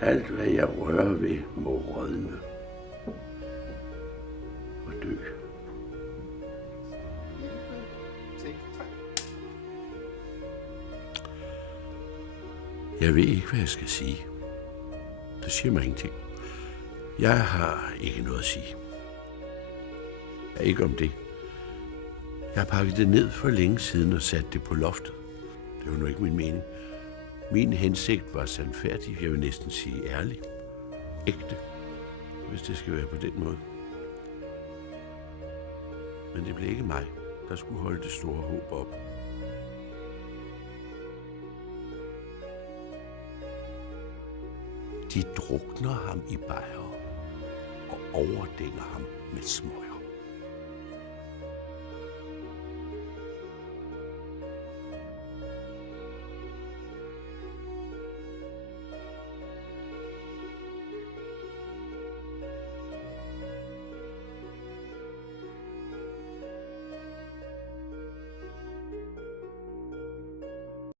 Alt, hvad jeg rører ved, må rådne og dø. Jeg ved ikke, hvad jeg skal sige. Det siger mig ingenting. Jeg har ikke noget at sige. Ikke om det. Jeg har pakket det ned for længe siden og sat det på loftet. Det var nu ikke min mening. Min hensigt var sandfærdig, jeg vil næsten sige ærlig. Ægte, hvis det skal være på den måde. Men det blev ikke mig, der skulle holde det store håb op. De drukner ham i bajere og overdænger ham med smøg.